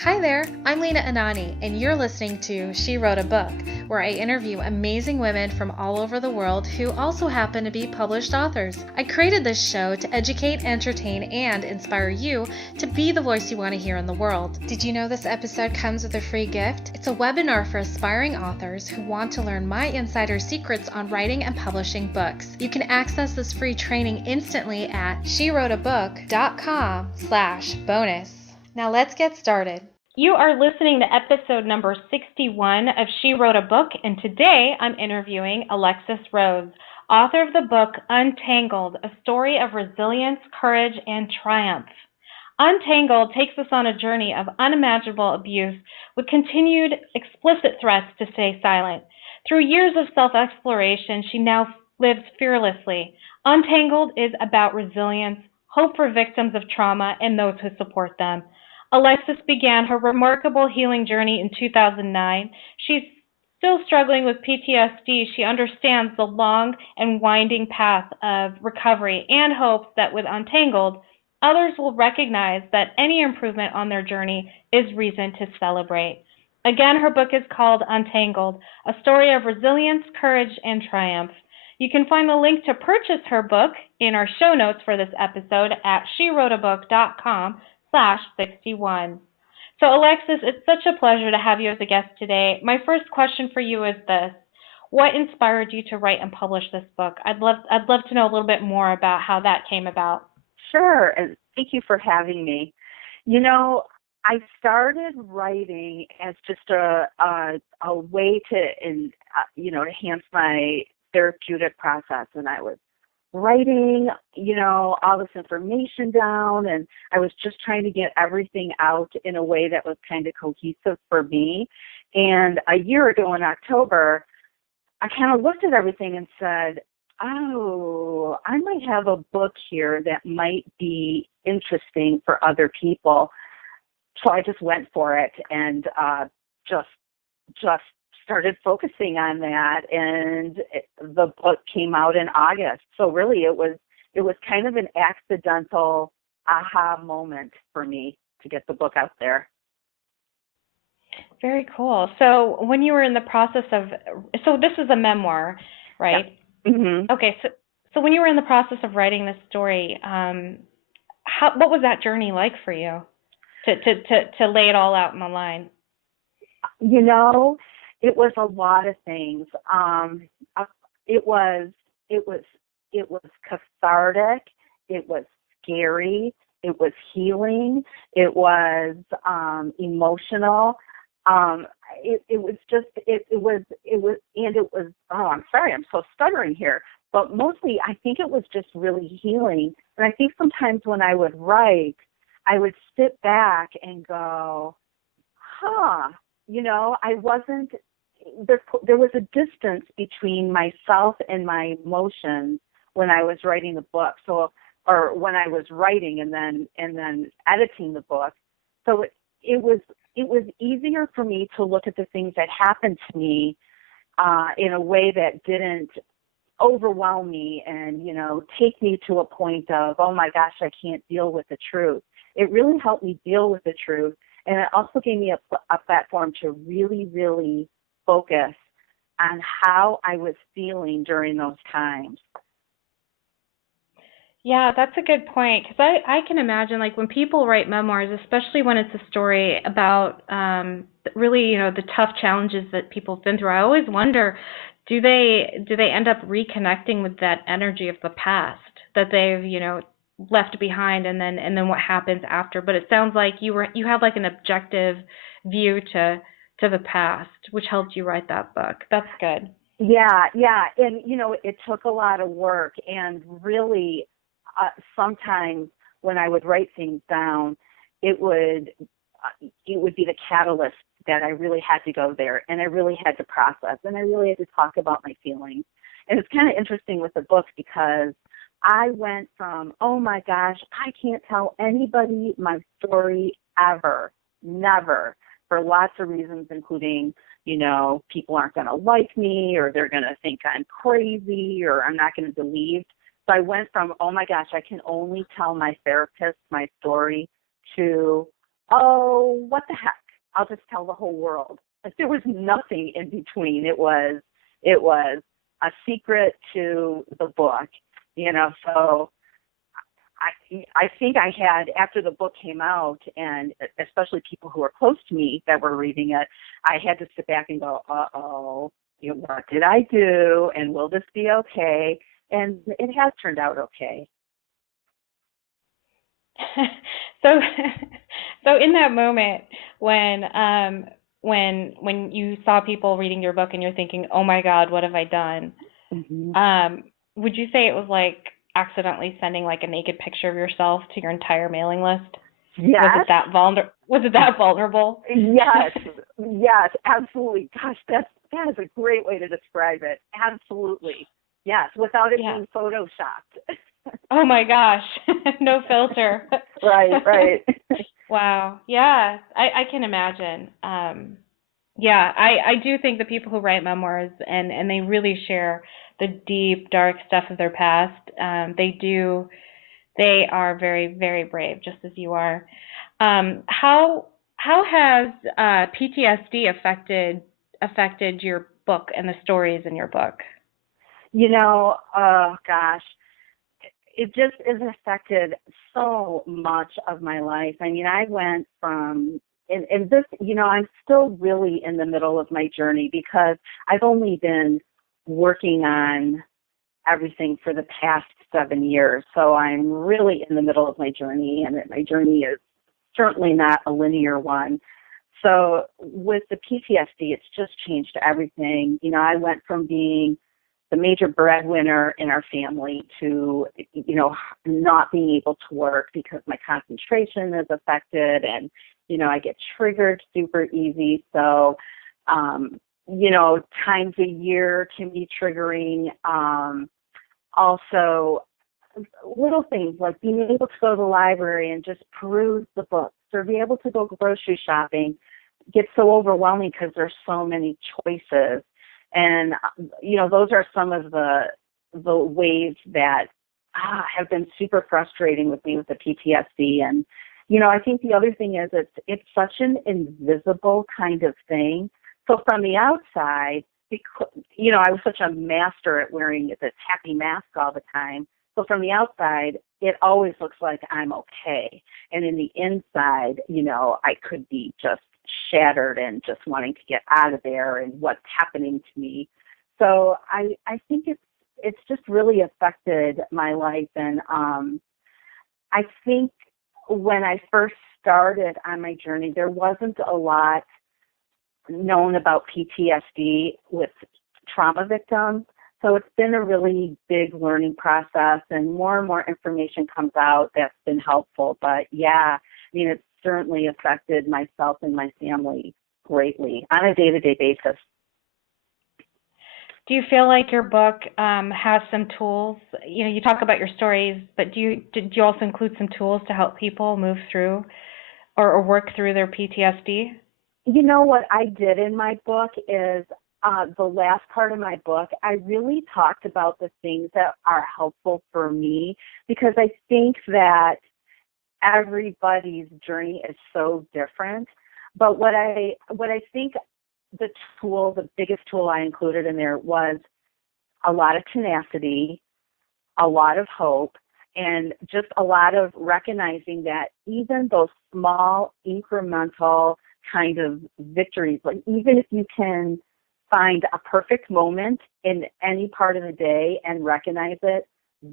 Hi there, I'm Lena Anani, and you're listening to She Wrote a Book, where I interview amazing women from all over the world who also happen to be published authors. I created this show to educate, entertain, and inspire you to be the voice you want to hear in the world. Did you know this episode comes with a free gift? It's a webinar for aspiring authors who want to learn my insider secrets on writing and publishing books. You can access this free training instantly at SheWroteABook.com/bonus. Now let's get started. You are listening to episode number 61 of She Wrote a Book, and today I'm interviewing Alexis Rose, author of the book Untangled, a story of resilience, courage, and triumph. Untangled takes us on a journey of unimaginable abuse with continued explicit threats to stay silent. Through years of self-exploration, she now lives fearlessly. Untangled is about resilience, hope for victims of trauma, and those who support them. Alexis began her remarkable healing journey in 2009. She's still struggling with PTSD. She understands the long and winding path of recovery and hopes that with Untangled, others will recognize that any improvement on their journey is reason to celebrate. Again, her book is called Untangled, a story of resilience, courage, and triumph. You can find the link to purchase her book in our show notes for this episode at SheWroteABook.com/61. So Alexis, it's such a pleasure to have you as a guest today. My first question for you is this: what inspired you to write and publish this book? I'd love to know a little bit more about how that came about. Sure, and thank you for having me. You know, I started writing as just a way to enhance my therapeutic process, and I was writing, all this information down, and I was just trying to get everything out in a way that was kind of cohesive for me. And a year ago in October, I kind of looked at everything and said, oh, I might have a book here that might be interesting for other people. So I just went for it and just started focusing on that, and the book came out in August. So really it was kind of an accidental aha moment for me to get the book out there. Very cool. So when you were in the process of, so this is a memoir, right? Yeah. Mm-hmm. Okay, so when you were in the process of writing this story, what was that journey like for you to lay it all out in the line? It was a lot of things. It was cathartic. It was scary. It was healing. It was emotional. Oh, I'm sorry, I'm so stuttering here. But mostly, I think it was just really healing. And I think sometimes when I would write, I would sit back and go, there was a distance between myself and my emotions when I was writing the book. Or when I was writing and then editing the book. So it was easier for me to look at the things that happened to me in a way that didn't overwhelm me and, take me to a point of, oh my gosh, I can't deal with the truth. It really helped me deal with the truth. And it also gave me a platform to really, really focus on how I was feeling during those times. Yeah, that's a good point, because I can imagine, like, when people write memoirs, especially when it's a story about really, the tough challenges that people have been through, I always wonder, do they end up reconnecting with that energy of the past that they've, left behind, and then what happens after? But it sounds like you had like an objective view to the past, which helped you write that book. That's good. Yeah, and it took a lot of work, and really sometimes when I would write things down, it would be the catalyst that I really had to go there, and I really had to process, and I really had to talk about my feelings. And it's kind of interesting with the book because I went from, oh my gosh, I can't tell anybody my story ever, never, for lots of reasons, including, people aren't going to like me, or they're going to think I'm crazy, or I'm not going to believe. So I went from, oh my gosh, I can only tell my therapist my story, to oh, what the heck? I'll just tell the whole world. Like, there was nothing in between. It was a secret to the book, so I think I had, after the book came out, and especially people who were close to me that were reading it, I had to sit back and go, uh-oh, what did I do? And will this be okay? And it has turned out okay. So, so in that moment when you saw people reading your book and you're thinking, "Oh my God, what have I done?" Mm-hmm. Would you say it was like accidentally sending like a naked picture of yourself to your entire mailing list? Yes. Was it that vulnerable? Yes, absolutely. Gosh, that is a great way to describe it. Absolutely. Yes, without it being photoshopped. Oh my gosh, no filter. Right. Wow. Yeah, I can imagine. Yeah, I do think the people who write memoirs and they really share the deep, dark stuff of their past, they are very, very brave, just as you are. How has PTSD affected your book and the stories in your book? Oh gosh, it just has affected so much of my life. I mean, I went from, and this, I'm still really in the middle of my journey because I've only been working on everything for the past 7 years. So I'm really in the middle of my journey, and my journey is certainly not a linear one. So with the PTSD, it's just changed everything. I went from being the major breadwinner in our family to, not being able to work because my concentration is affected, and, I get triggered super easy. So, times a year can be triggering. Also, little things like being able to go to the library and just peruse the books, or be able to go grocery shopping gets so overwhelming because there's so many choices. And, those are some of the ways that have been super frustrating with me with the PTSD. And, I think the other thing is it's such an invisible kind of thing. So from the outside, because, I was such a master at wearing this happy mask all the time. So from the outside, it always looks like I'm okay. And in the inside, I could be just shattered and just wanting to get out of there and what's happening to me. So I think it's just really affected my life. And I think when I first started on my journey, there wasn't a lot known about PTSD with trauma victims. So it's been a really big learning process, and more information comes out that's been helpful. But yeah, I mean, it's certainly affected myself and my family greatly on a day-to-day basis. Do you feel like your book has some tools? You talk about your stories, but did you also include some tools to help people move through or work through their PTSD? What I did in my book is the last part of my book, I really talked about the things that are helpful for me, because I think that everybody's journey is so different. But what I think the biggest tool I included in there was a lot of tenacity, a lot of hope, and just a lot of recognizing that even those small, incremental kind of victories, like even if you can find a perfect moment in any part of the day and recognize it,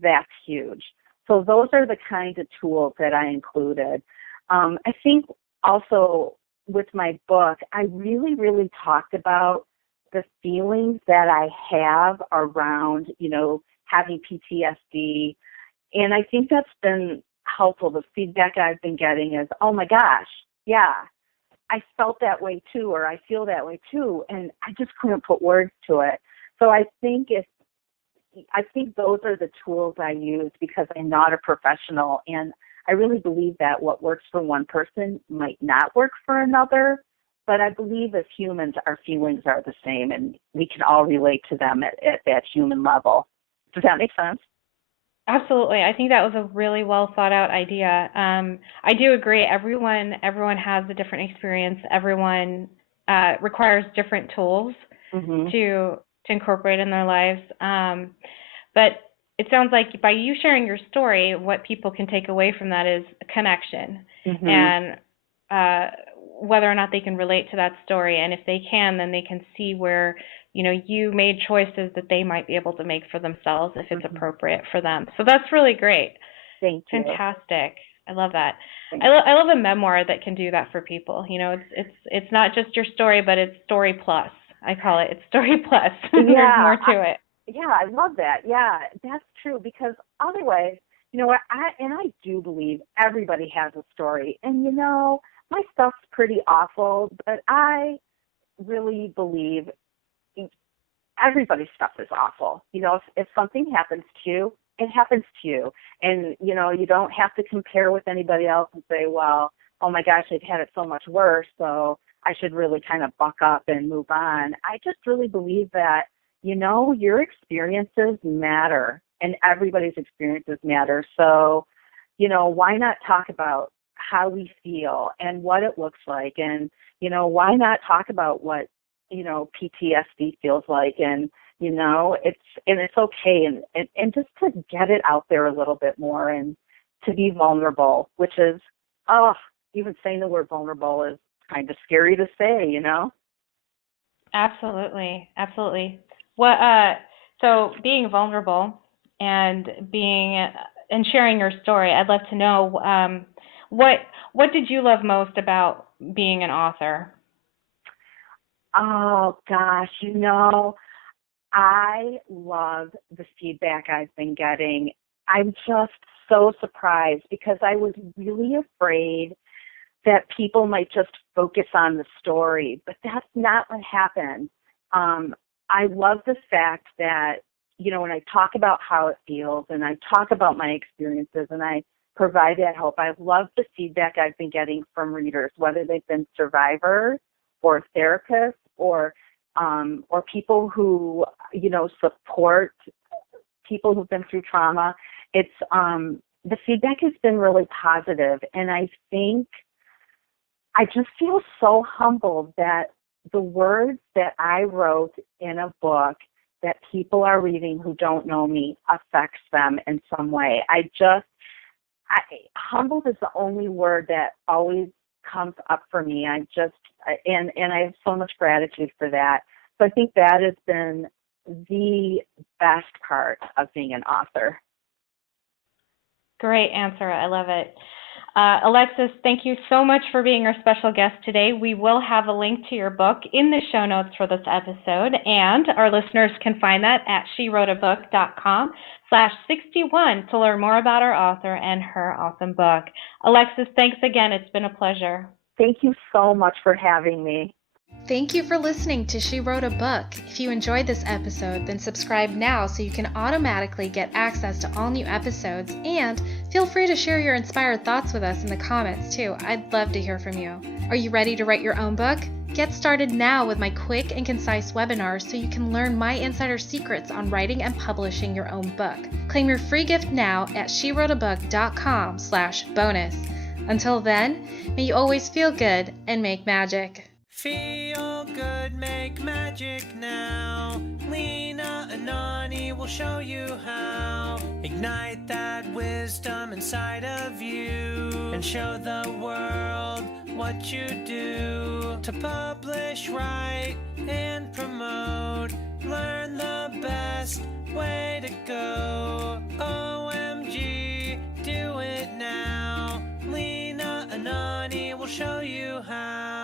that's huge. So those are the kinds of tools that I included. I think also with my book, I really, really talked about the feelings that I have around, having PTSD. And I think that's been helpful. The feedback I've been getting is, oh my gosh, yeah, I felt that way too, or I feel that way too, and I just couldn't put words to it. So I think those are the tools I use, because I'm not a professional, and I really believe that what works for one person might not work for another. But I believe as humans, our feelings are the same, and we can all relate to them at that human level. Does that make sense? Absolutely. I think that was a really well thought out idea. I do agree. Everyone has a different experience. Everyone requires different tools Mhm. to incorporate in their lives. But it sounds like by you sharing your story, what people can take away from that is a connection, Mhm. and uh, whether or not they can relate to that story. And if they can, then they can see where you made choices that they might be able to make for themselves if it's Mhm. appropriate for them. So that's really great. Thank you. Fantastic. I love that. Thanks. I love a memoir that can do that for people. It's not just your story, but it's story plus. I call it. It's story plus. There's Yeah, more to it. yeah, I love that. Yeah, that's true because otherwise, you know what, I do believe everybody has a story. And my stuff's pretty awful, but I really believe everybody's stuff is awful. If something happens to you, it happens to you. And you don't have to compare with anybody else and say, well, oh my gosh, they've had it so much worse, so I should really kind of buck up and move on. I just really believe that your experiences matter and everybody's experiences matter. So, why not talk about how we feel and what it looks like? And, why not talk about what, PTSD feels like? And, it's okay. And just to get it out there a little bit more and to be vulnerable, which is, oh, even saying the word vulnerable is kind of scary to say. Absolutely. Absolutely. What so being vulnerable and being and sharing your story, I'd love to know what what did you love most about being an author? Oh gosh, I love the feedback I've been getting. I'm just so surprised because I was really afraid that people might just focus on the story, but that's not what happened. I love the fact that, when I talk about how it feels and I talk about my experiences and I provide that hope, I love the feedback I've been getting from readers, whether they've been survivors or therapists or people who, support people who've been through trauma. It's the feedback has been really positive, and I think I just feel so humbled that the words that I wrote in a book that people are reading who don't know me affects them in some way. Humbled is the only word that always comes up for me. And I have so much gratitude for that. So I think that has been the best part of being an author. Great answer. I love it. Alexis, thank you so much for being our special guest today. We will have a link to your book in the show notes for this episode, and our listeners can find that at SheWroteABook.com/61 to learn more about our author and her awesome book. Alexis, thanks again. It's been a pleasure. Thank you so much for having me. Thank you for listening to She Wrote a Book. If you enjoyed this episode, then subscribe now so you can automatically get access to all new episodes, and feel free to share your inspired thoughts with us in the comments too. I'd love to hear from you. Are you ready to write your own book? Get started now with my quick and concise webinars so you can learn my insider secrets on writing and publishing your own book. Claim your free gift now at SheWroteABook.com/bonus. Until then, may you always feel good and make magic. Feel good, make magic now. Lena and Anani will show you how. Ignite that wisdom inside of you and show the world what you do. To publish, write, and promote. Learn the best way to go. OMG, do it now. Lena and Anani will show you how.